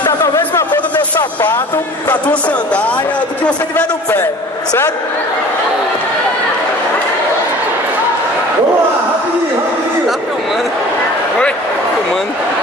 e tá talvez uma cor do teu sapato, da tua sandália, do que você tiver no pé, certo? Vamos lá, rapidinho. Tá filmando. Oi, filmando.